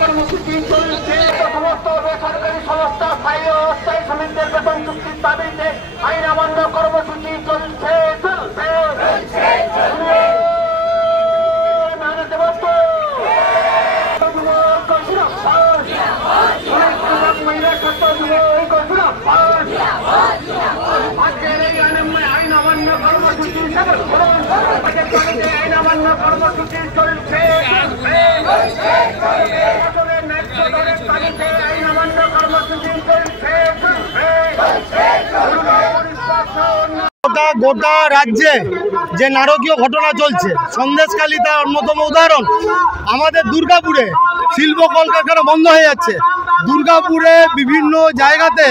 কর্মসূচি চলছে সমস্ত বেসরকারি সংস্থা স্থায়ী ও অস্থায়ী শ্রমিকদের বেতন চুক্তির দাবিতে আইন অমান্য কর্মসূচি চলছে আজকের এই আইন অমান্য কর্মসূচি আইন অমান্য কর্মসূচি চলছে আইন অমান্য কর্মসূচি চলছে গোটা রাজ্যে যে নারকীয় ঘটনা চলছে, সন্দেশখালী তার অন্যতম উদাহরণ। আমাদের দুর্গাপুরে শিল্প কলকারখানা বন্ধ হয়ে যাচ্ছে। দুর্গাপুরে বিভিন্ন জায়গাতে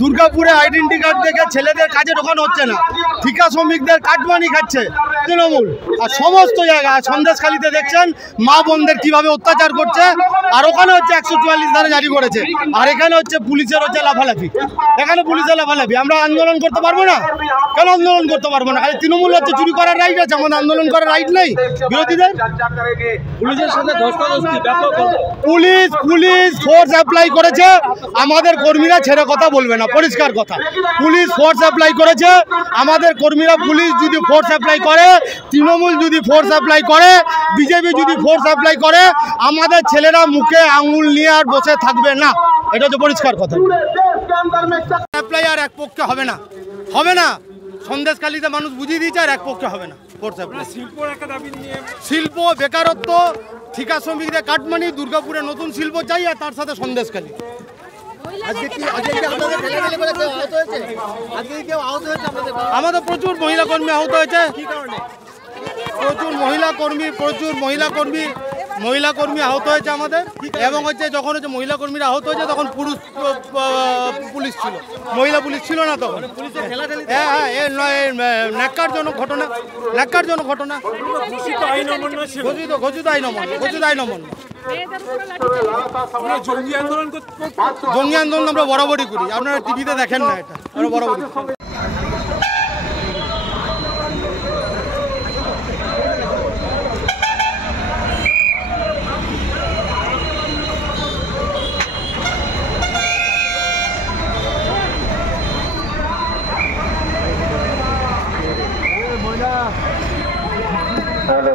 দুর্গাপুরে আইডেন্টি কার্ড দেখে ছেলেদের কাজে ঢোকানো হচ্ছে না, ঠিকা শ্রমিকদের কাটমানি খাচ্ছে তৃণমূল। আর সমস্ত জায়গায় সন্দেশখালীতে দেখছেন মা বোনদের কিভাবে অত্যাচার করছে। আর ওখানে হচ্ছে 144 ধারা জারি করেছে, আর এখানে হচ্ছে পুলিশের হচ্ছে লাফালাফি। এখানে পুলিশের লাফালাফি। আমরা আন্দোলন করতে পারবো না? কেন আন্দোলন করতে পারবো না? খালি তৃণমূল হচ্ছে চুরি করার রাইট আছে, আমাদের আন্দোলন করার রাইট নেই বিরোধীদের? পুলিশের সাথে পুলিশ ফোর্স অ্যাপ্লাই করেছে, আমাদের কর্মীরা ছেড়ে কথা বলবে না, পরিষ্কার কথা। পুলিশ ফোর্স অ্যাপ্লাই করেছে, আমাদের কর্মীরা, পুলিশ যদি ফোর্স অ্যাপ্লাই করে, তৃণমূল যদি ফোর্স অ্যাপ্লাই করে, বিজেপি যদি ফোর্স অ্যাপ্লাই করে, আমাদের ছেলেরা মুখে আঙুল নিয়ে আর বসে থাকবে না। এটা হচ্ছে পরিষ্কার কথা। অ্যাপ্লাই আর এক পক্ষে হবে না, হবে না। সন্দেশখালীতে মানুষ বুঝিয়ে দিয়েছে আর এক পক্ষে হবে না। শিল্প, বেকারত্ব, ঠিকা শ্রমিকদের কাটমানি, দুর্গাপুরে নতুন শিল্প চাই, আর তার সাথে সন্দেশখালী। আমাদের প্রচুর মহিলা কর্মী আহত হয়েছে, প্রচুর মহিলা কর্মী আহত হয়েছে আমাদের। এবং হচ্ছে যখন হচ্ছে মহিলা কর্মীরা আহত হয়েছে তখন পুলিশ ছিল, মহিলা পুলিশ ছিল না তখন। হ্যাঁ, ন্যাক্কারজনক ঘটনা। ঘোষিত আইন অমান্য। জঙ্গি আন্দোলন আমরা বরাবরই করি, আপনারা টিভিতে দেখেন না, এটা আমরা বরাবরই। Hello.